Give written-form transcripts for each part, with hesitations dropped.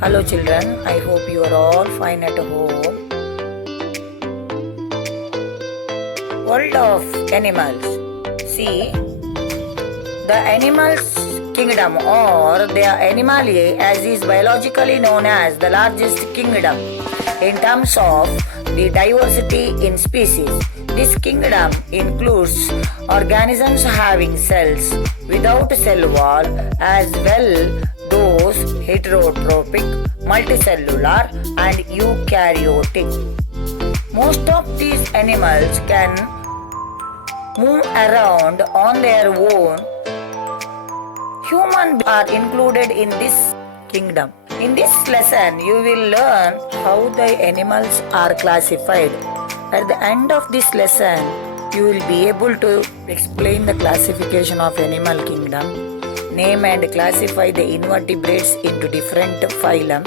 Hello children, I hope you are all fine at home. World of animals. See, the animals kingdom or the animalia as is biologically known as the largest kingdom in terms of the diversity in species. This kingdom includes organisms having cells without cell wall as well those heterotrophic, multicellular and eukaryotic. Most of these animals can move around on their own. Humans are included in this kingdom. In this lesson, you will learn how the animals are classified. At the end of this lesson, you will be able to explain the classification of animal kingdom, name and classify the invertebrates into different phylum,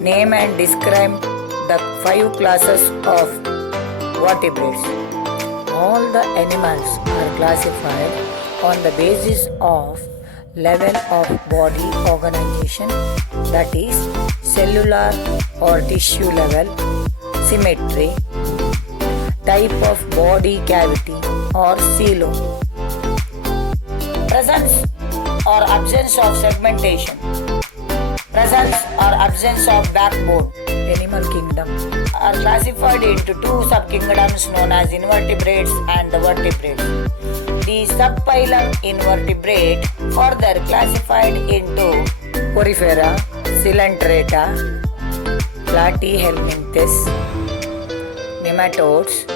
name and describe the 5 classes of vertebrates. All the animals are classified on the basis of level of body organization, that is cellular or tissue level, symmetry, type of body cavity or coelom, presence or absence of segmentation, presence or absence of backbone. Animal kingdom are classified into 2 subkingdoms known as invertebrates and the vertebrates. The subphylum invertebrate further classified into Porifera, Coelenterata, Platyhelminthes, nematodes,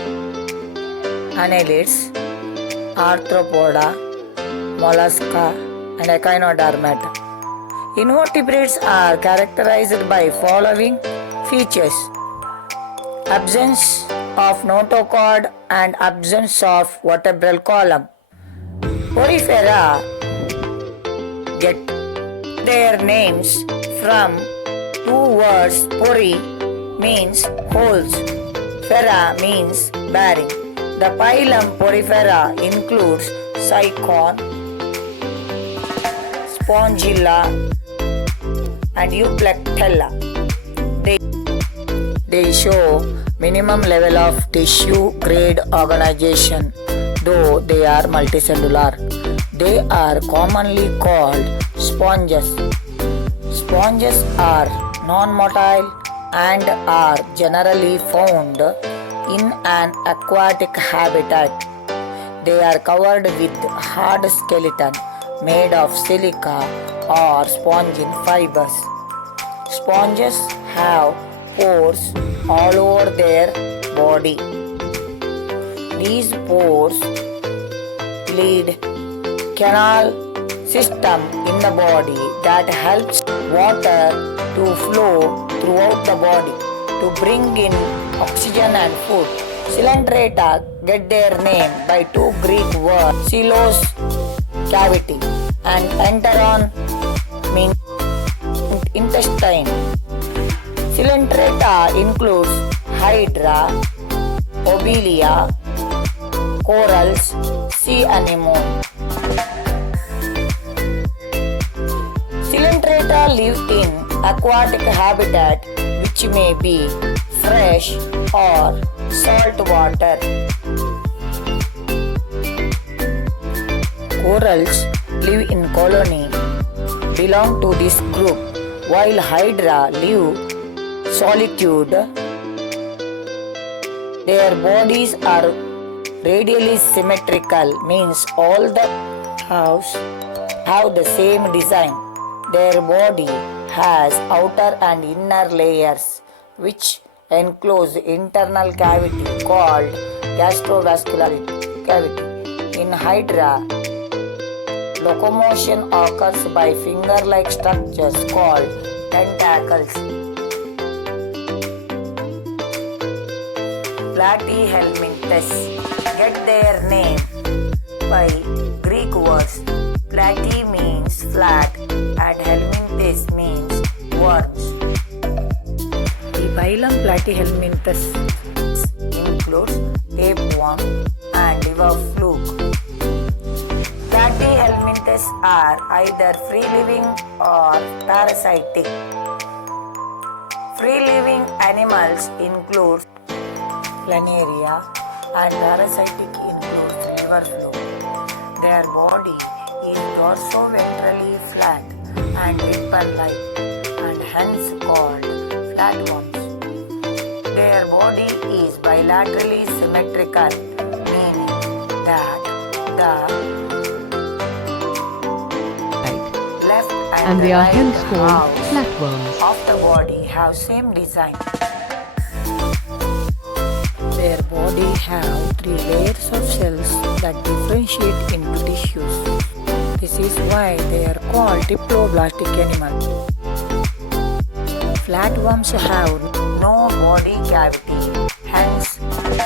annelids, arthropoda, mollusca and echinodermata. Invertebrates are characterized by following features: absence of notochord and absence of vertebral column. Porifera get their names from 2 words. Pori means holes, fera means bearing. The phylum Porifera includes Cycon, Spongilla and Euplectella. They show minimum level of tissue grade organization, though they are multicellular. They are commonly called sponges. Sponges are non-motile and are generally found in an aquatic habitat. They are covered with hard skeleton made of silica or spongin fibers. Sponges have pores all over their body. These pores lead canal system in the body that helps water to flow throughout the body to bring in oxygen and food. Coelenterata get their name by 2 Greek words, coelos, cavity, and enteron means intestine. Coelenterata includes hydra, obelia, corals, sea anemone. Coelenterata live in aquatic habitat which may be fresh or salt water. Corals live in colony, belong to this group, while hydra live solitude. Their bodies are radially symmetrical, means all the halves have the same design. Their body has outer and inner layers which enclose internal cavity called gastrovascular cavity. In hydra, locomotion occurs by finger-like structures called tentacles. Platyhelminthes get their name by Greek words. Platy means flat and helminthes means worms. The phylum Platyhelminthes includes tapeworm and liver fluke. Platyhelminthes helminthes are either free-living or parasitic. Free-living animals include planaria and parasitic includes liver flow. Their body is dorso-ventrally flat and ripple-like and hence called flatworms. Their body is bilaterally symmetrical, meaning that the left and they are right hence called halves flatworms. of the body have same design. Their body have 3 layers of cells that differentiate into tissues. This is why they are called diploblastic animals. Flatworms have no body cavity, hence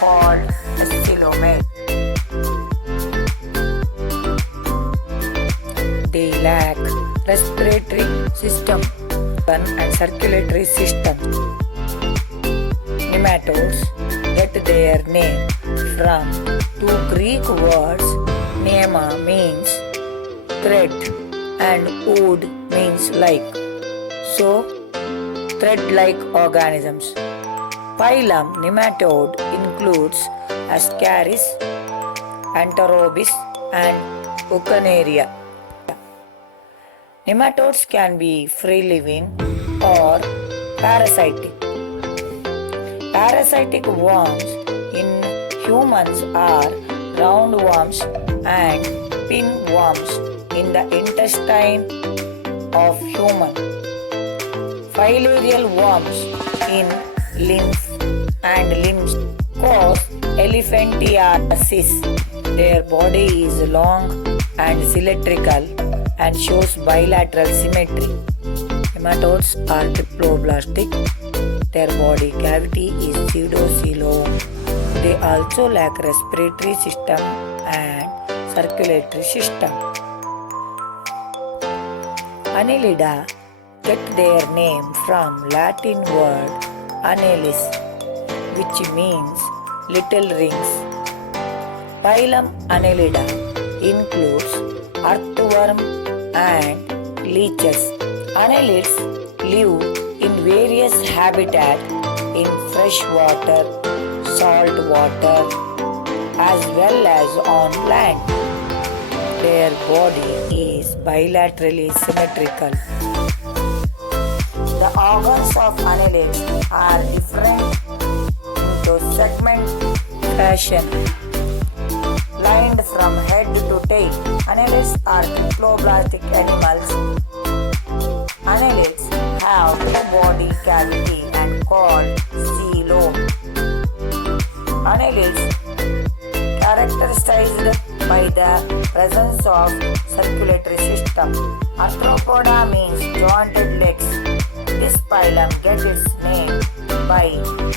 called coelomate. They lack respiratory system and circulatory system. Nematodes get their name from 2 Greek words. Nema means thread and ood means like. So, thread-like organisms. Phylum Nematode includes Ascaris, Antarobis and Ucanaria. Nematodes can be free-living or parasitic. Parasitic worms in humans are roundworms and pinworms in the intestine of human. Filarial worms in lymph and limbs cause elephantiasis. Their body is long and cylindrical and shows bilateral symmetry. Nematodes are diploblastic. Their body cavity is pseudocoelom. They also lack respiratory system and circulatory system. Annelida get their name from Latin word annelis, which means little rings. Phylum Annelida includes earthworm and leeches. Annelids live in various habitats in fresh water, salt water, as well as on land. Their body is bilaterally symmetrical. The organs of annelids are different into segment fashion, lined from head to tail. Annelids are diploblastic animals. Annelids have no body cavity and called coelom. Annelids characterized by the presence of circulatory system. Arthropoda means jointed legs. This phylum gets its name by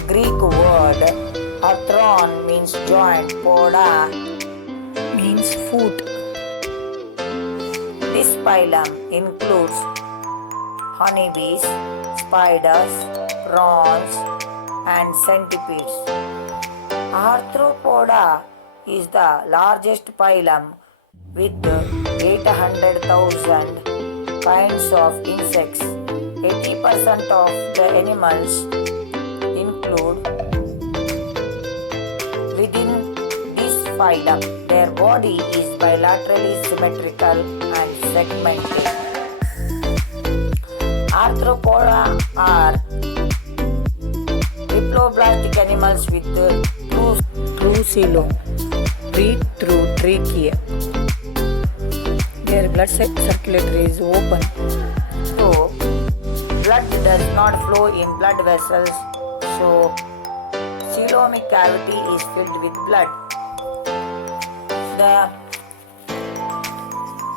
Greek word arthron means joint, poda means foot. This phylum includes honeybees, spiders, prawns and centipedes. Arthropoda is the largest phylum with 800,000 kinds of insects. 80% of the animals include within this phylum. Their body is bilaterally symmetrical and segmented. Arthropoda are diploblastic animals with true coelom. Breathe through trachea. Their blood circulatory is open, so blood does not flow in blood vessels, so coelomic cavity is filled with blood. The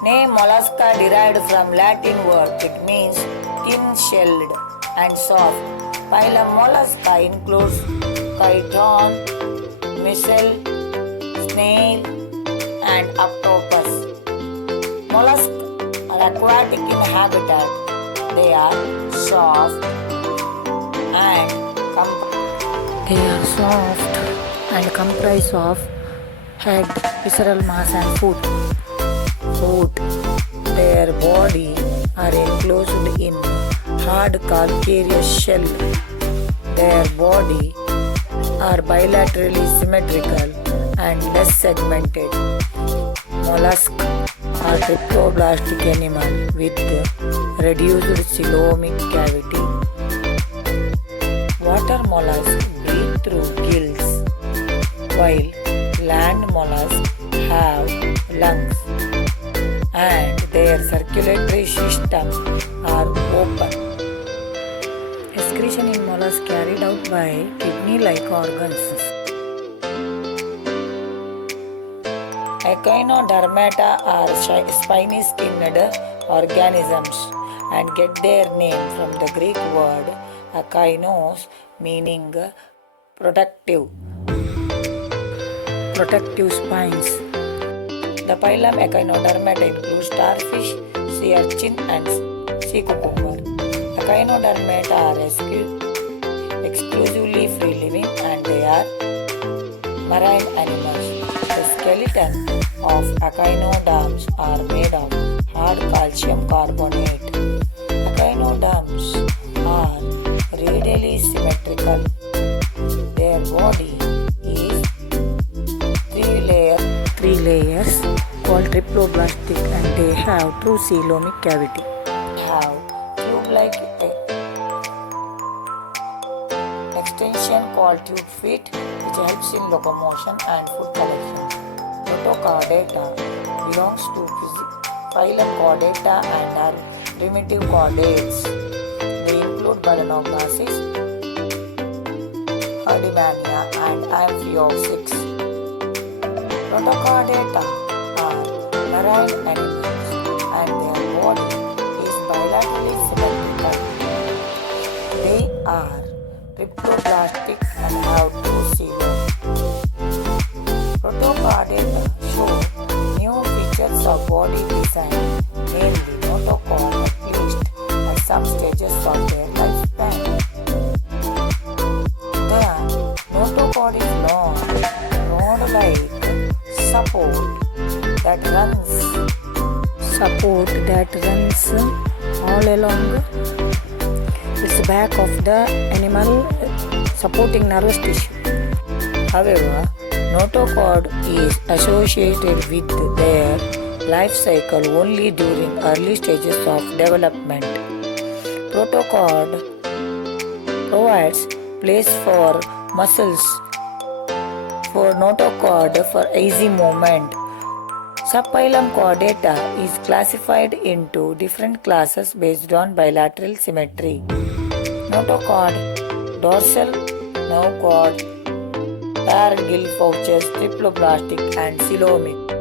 name mollusca derived from Latin word. It means thin-shelled and soft. Phylum Mollusca includes chiton, mussel, snail and octopus. Mollusks are aquatic in habitat. They are soft and comprise of head, visceral mass and foot. foot. Their body are enclosed in hard calcareous shell. Their body are bilaterally symmetrical and less segmented. Mollusk are triploblastic animal with reduced coelomic cavity. Water mollusks breathe through gills, while land mollusks have lungs and their circulatory system are open. Excretion in mollusks carried out by kidney-like organs. Echinodermata are spiny-skinned organisms and get their name from the Greek word echeinos, meaning protective spines. The phylum Echinodermata includes starfish, sea urchin, and sea cucumber. Echinodermata are exclusively free-living and they are marine animals. The skeleton of echinoderms are made of hard calcium carbonate. Echinoderms are radially symmetrical. Their body is three layers called triploblastic and they have true coelomic cavity. Have tube-like extension called tube feet which helps in locomotion and food collection. Protochordata belongs to phylum Chordata and are primitive chordates. They include Balaenognathes, Herdimania and Amphioxix. Protochordata are marine animals and their body is bilaterally symmetrical. They are triploblastic and have two coeloms. Protochordata show new features of body design, mainly notochord at least at some stages of their lifespan. The notochord is long, rod-like support that runs all along its back of the animal, supporting nervous tissue. However, notochord is associated with their life cycle only during early stages of development. Protochord provides place for muscles for notochord for easy movement. Subphylum Chordata is classified into different classes based on bilateral symmetry. Notochord, dorsal nerve cord, paired gill pouches, triploblastic and coelomic.